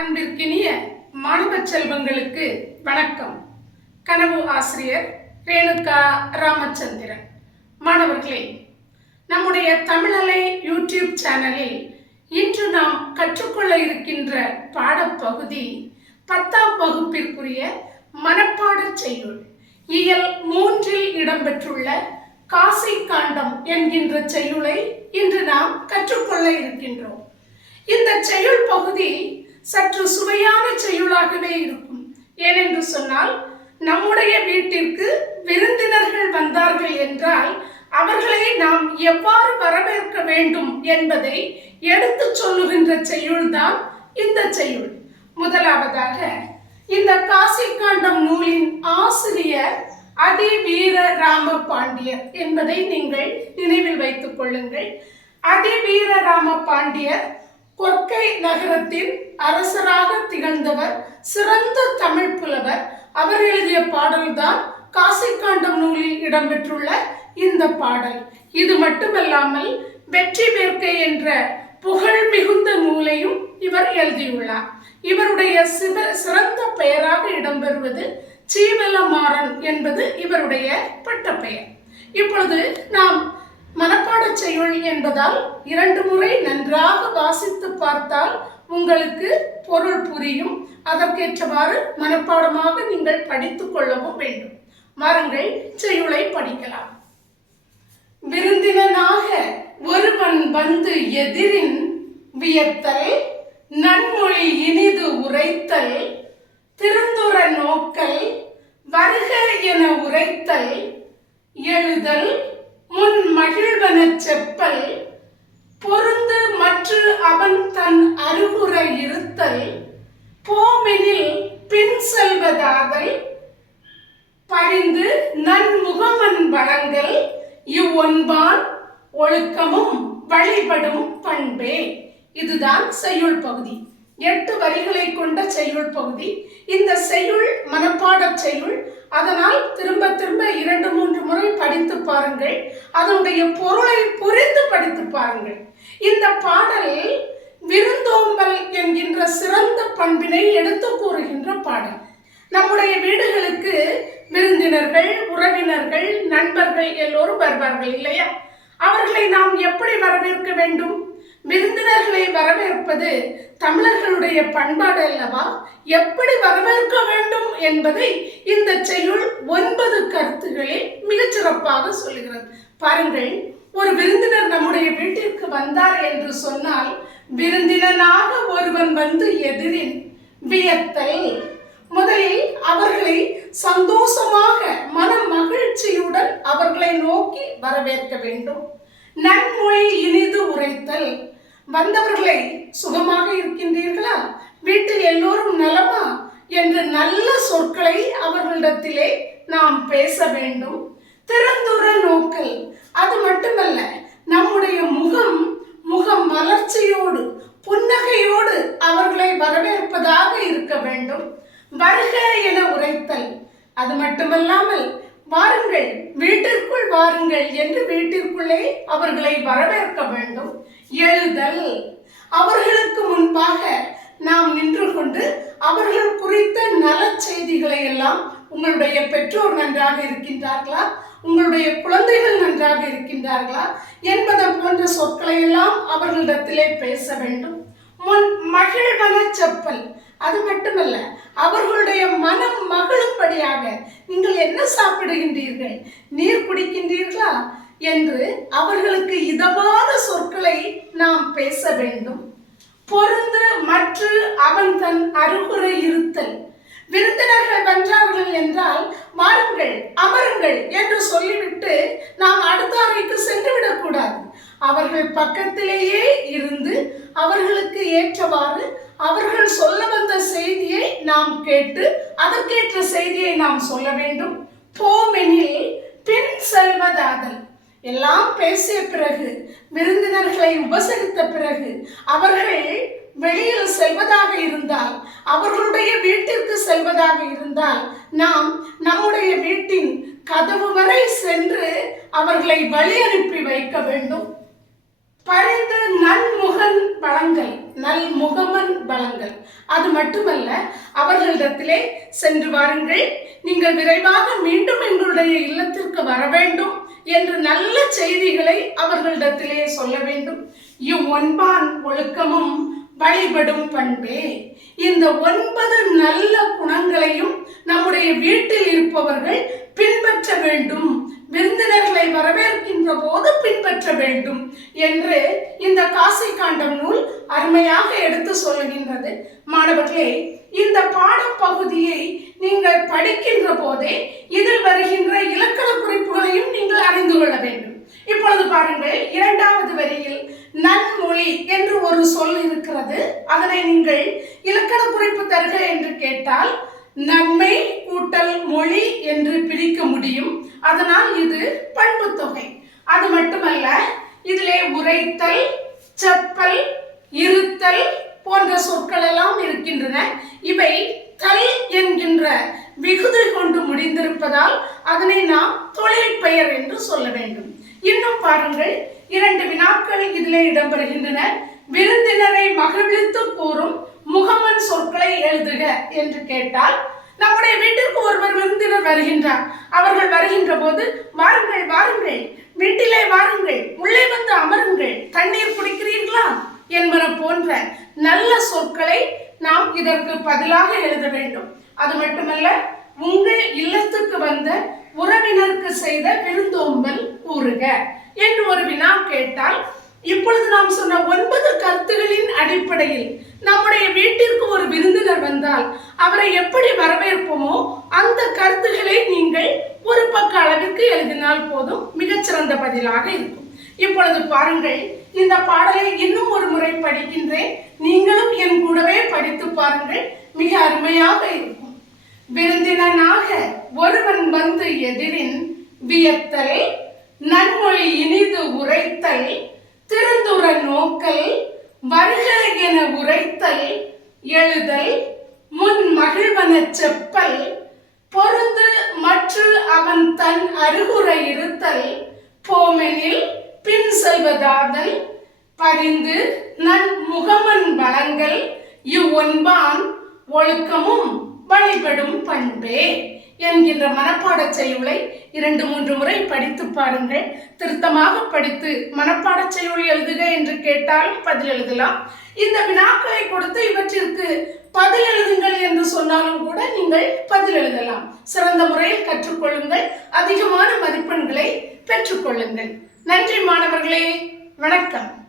அன்பிற்கினிய மாணவ செல்வங்களுக்கு வணக்கம். கனவு ஆசிரியர் ரேணுகா ராமச்சந்திரன். மாணவர்களே நம்முடைய தமிழலை யூடியூப் சேனலில் இன்று நாம் கற்றுக்கொள்ள இருக்கின்ற பாடப்பகுதி பத்தாம் வகுப்பிற்குரிய மனப்பாடச் செய்யுள் இயல் மூன்றில் இடம்பெற்றுள்ள காசி காண்டம் என்கின்ற செய்யுளை இன்று நாம் கற்றுக்கொள்ள இருக்கின்றோம். இந்த செயல் பகுதி செய்யுளாகவே இருக்கும். ஏனென்று சொன்னால் நம்முடைய வீட்டிற்கு விருந்தினர்கள் வந்தார்கள் என்றால் அவர்களை நாம் எவ்வாறு வரவேற்க வேண்டும் என்பதை எடுத்துச் சொல்லுகின்ற செய்யுள்தான் இந்த செய்யுள். முதலாவதாக இந்த காசிக்காண்டம் நூலின் ஆசிரியர் அதி வீர ராம பாண்டியர் என்பதை நீங்கள் நினைவில் வைத்துக் கொள்ளுங்கள். அதி வீர ராம பாண்டியர் கொற்கை நகரத்தின் அரசராக திகழ்ந்தவர் சிறந்த தமிழ் புலவர். அவர் எழுதிய பாடல்தான் காசிக்காண்டம் நூலில் இடம்பெற்றுள்ள இந்த பாடல். இது மட்டுமல்லாமல் வெற்றி வேர்க்கை என்ற புகழ் மிகுந்த நூலையும் இவர் எழுதியுள்ளார். இவருடைய சிவ சிறந்த பெயராக இடம்பெறுவது சீவலமாறன் என்பது இவருடைய பட்டப்பெயர். இப்பொழுது நாம் மனப்பாடச் செய்யுள் என்பதால் இரண்டு முறை நன்றாக வாசித்து பார்த்தால் உங்களுக்கு பொருள் புரியும். அதற்கேற்றவாறு மனப்பாடமாக நீங்கள் படித்துக் கொள்ளவும் வேண்டும். வாருங்கள் செய்யுளை படிக்கலாம். விருந்தினனாக ஒருவன் வந்து எதிரின் வியத்தல் நன்மொழி இனிது உரைத்தல் திருந்துர நோக்கல் வருக என உரைத்தல் எழுதல் முன் மகிழ்வன செப்பல் பொருந்து மற்ற அவன் தன் அருகுற இருத்தல் போமெனில் பின் செல்வதாதல் பரிந்து நன்முகமன் வழங்கல் இவ்வொன்பான் ஒழுக்கமும் வழிபடும் பண்பே. இதுதான் செய்யுள் பகுதி. எட்டு வரிகளை கொண்ட செய்யுள் பகுதி. இந்த செய்யுள் மனப்பாடச் செய்யுள். அதனால் திரும்ப திரும்ப இரண்டு மூன்று முறை படித்து பாருங்கள். அதனுடைய பொருளை புரிந்து படித்து பாருங்கள். இந்த பாடல் விருந்தோம்பல் என்கின்ற சிறந்த பண்பினை எடுத்து கூறுகின்ற பாடல். நம்முடைய வீடுகளுக்கு விருந்தினர்கள் உறவினர்கள் நண்பர்கள் எல்லோரும் வருவார்கள் இல்லையா? அவர்களை நாம் எப்படி வரவேற்க வேண்டும்? விருந்தினர்களை வரவேற்பது தமிழர்களுடைய பண்பாடு அல்லவா? எப்படி வரவேற்க வேண்டும் என்பதை இந்த செய்யுள் ஒன்பது கருத்துகளில் மிகச்சிறப்பாக சொல்கிறது பாருங்கள் ஒரு விருந்தினர் நம்முடைய வீட்டிற்கு வந்தார் என்று சொன்னால் விருந்தினனாக ஒருவன் வந்து எதிரில் வியத்தல். முதலில் அவர்களை சந்தோஷமாக மன மகிழ்ச்சியுடன் அவர்களை நோக்கி வரவேற்க வேண்டும். நன்மொழி இனிது உரைத்தல். வந்தவர்களை சுகமாக இருக்கின்றீர்களா? வீட்டில் எல்லோரும் நலமா? என்று நல்ல சொற்களை அவர்களிடத்திலே நாம் பேச வேண்டும். திறந்துற நோக்கல். அது மட்டுமல்ல நம்முடைய முகம் முகம் மலர்ச்சியோடு புன்னகையோடு அவர்களை வரவேற்பதாக இருக்க வேண்டும். வருக என உரைத்தல். அது மட்டுமல்லாமல் வாருங்கள் வீட்டிற்குள் வாருங்கள் என்று வீட்டிற்குள்ளே அவர்களை வரவேற்க வேண்டும். எழுதல். அவர்களுக்கு முன்பாக நாம் நின்று கொண்டு அவர்கள் குறித்த நல செய்திகளை எல்லாம் உங்களுடைய பெற்றோர் நன்றாக இருக்கின்றார்களா? உங்களுடைய குழந்தைகள் நன்றாக இருக்கின்றார்களா? என்பதை போன்ற சொற்களை எல்லாம் அவர்களிடத்திலே பேச வேண்டும். முன் மகிழ்வன செப்பல். அது மட்டுமல்ல அவர்களுடைய மனம் மகிழும்படியாக நீங்கள் என்ன சாப்பிடுகின்றீர்கள்? நீர் குடிக்கின்றீர்களா? என்று அவர்களுக்கு இதமான சொற்களை நாம் பேச வேண்டும். பொருந்து மற்ற அவன் தன் அருகுறை இருத்தல். விருந்தினர்கள் வென்றார்கள் என்றால் வாருங்கள் அமருங்கள் என்று சொல்லிவிட்டு நாம் அடுத்த அறைக்கு சென்று விடக்கூடாது அவர்கள் பக்கத்திலேயே இருந்து அவர்களுக்கு ஏற்றவாறு அவர்கள் சொல்ல வந்த செய்தியை நாம் கேட்டு அதற்கேற்ற செய்தியை நாம் சொல்ல வேண்டும். போமெனில் பின் செல்வதாதல். எல்லாம் பேசிய பிறகு விருந்தினர்களை உபசரித்த பிறகு அவர்கள் வெளியில் செல்வதாக இருந்தால் அவர்களுடைய வீட்டிற்கு செல்வதாக இருந்தால் நாம் நம்முடைய வீட்டின் கதவு வரை சென்று அவர்களை வழி அனுப்பி வைக்க வேண்டும். பரிந்து நன்முகன் வழங்கல் நல் முகமன் வழங்கல். அது மட்டுமல்ல அவர்களிடத்திலே சென்று வாருங்கள். நீங்கள் விரைவாக மீண்டும் எங்களுடைய இல்லத்திற்கு வர வேண்டும். என்று நல்ல செய்திகளை அவர்களிடத்திலே சொல்ல வேண்டும். இவ்வொன்பான் ஒழுக்கமும் வழிபடும் பண்பே. இந்த ஒன்பது நல்ல குணங்களையும் நம்முடைய வீட்டில் இருப்பவர்கள் பின்பற்ற வேண்டும். விருந்தினர்களை வரவேற்கின்ற போது பின்பற்ற வேண்டும் என்று இந்த காசை காண்டம் நூல் அருமையாக எடுத்து சொல்லுகின்றது. மாணவர்களே இந்த பாடப்பகுதியை நீங்கள் படிக்கின்ற போதே இதில் வருகின்ற இலக்கண குறிப்புகளையும் நீங்கள் அறிந்து கொள்ள வேண்டும். இப்பொழுது பாருங்கள் இரண்டாவது வரியில் நன்மொழி என்று ஒரு சொல் இருக்கிறது. அதனை நீங்கள் இலக்கண குறிப்பு தருக என்று கேட்டால் நன்மை கூட்டல் மொழி என்று பிரிக்க முடியும். அதனால் இது பண்பு தொகை. அது மட்டுமல்ல இதிலே உரைத்தல் செப்பல் போன்ற சொற்கள் எல்லாம் இருக்கின்றன. இவை தல் என்கின்ற விகுதி கொண்டு முடிந்திருப்பதால் அதனை நாம் தொழில் பெயர் என்று சொல்ல வேண்டும். இன்னும் பாருங்கள். இரண்டு வினாக்கள் இதிலே இடம்பெறுகின்றன. விருந்தினரை மகிழ்வித்து கூறும் முகமன் சொற்களை எழுதுக என்று கேட்டால் நம்முடைய வீட்டிற்கு ஒருவர் விருந்தினர் வருகின்றார். அவர்கள் வருகின்ற போது வாருங்கள் வாருங்கள். வீட்டிலே வாருங்கள். உள்ளே வந்து அமருங்கள். தண்ணீர் குடிக்கிறீர்களா? என்பன போன்ற நல்ல சொற்களை நாம் இதற்கு பதிலாக எழுத வேண்டும். அது மட்டுமல்ல உங்கள் இல்லத்துக்கு வந்த உறவினருக்கு செய்த விருந்தோம்பல் கூறுக. என்று ஒரு வினா கேட்டால் இப்பொழுது நாம் சொன்ன ஒன்பது கருத்துகளின் அடிப்படையில் நம்முடைய வீட்டிற்கு ஒரு விருந்தினர் வந்தால் அவரை எப்படி வரவேற்போமோ அந்த கருத்துக்களை நீங்கள் ஒரு பக்க அளவிற்கு எழுதினால் போதும் மிகச்சிறந்த பதிலாக இருக்கும். இப்பொழுது பாருங்கள் இந்த பாடலை இன்னும் ஒரு முறை படிக்கின்றேன் நீங்களும் என் கூடவே படித்து மிக அருமையாக இருக்கும். விருந்தினனாக ஒருவன் வந்து எதிரின் வியத்தல் நன்மொழி இனிது உரைத்தல் திருந்துர நோக்கல் வருக என உரைத்தல் எழுதல் முன் மகிழ்வன செப்பல் பொருந்து மற்ற அவன் தன் அருகுறை இருத்தல் போமெனில் பின் செல்வதாதல் பரிந்து நன் முகமன் வளங்கள் இவ்வொன்பான் ஒழுக்கமும் வழிபடும் பண்பே என்கின்ற மனப்பாடச் செய்யுளை இரண்டு மூன்று முறை படித்து பாருங்கள். திருத்தமாக படித்து மனப்பாடச் செய்யுள் எழுதுக என்று கேட்டாலும் பதில் எழுதலாம். இந்த வினாக்களை கொடுத்து இவற்றிற்கு பதில் எழுதுங்கள் என்று சொன்னாலும் கூட நீங்கள் பதில் எழுதலாம். சிறந்த முறையில் கற்றுக்கொள்ளுங்கள். அதிகமான மதிப்பெண்களை பெற்றுக்கொள்ளுங்கள். நன்றி மாணவர்களே. வணக்கம்.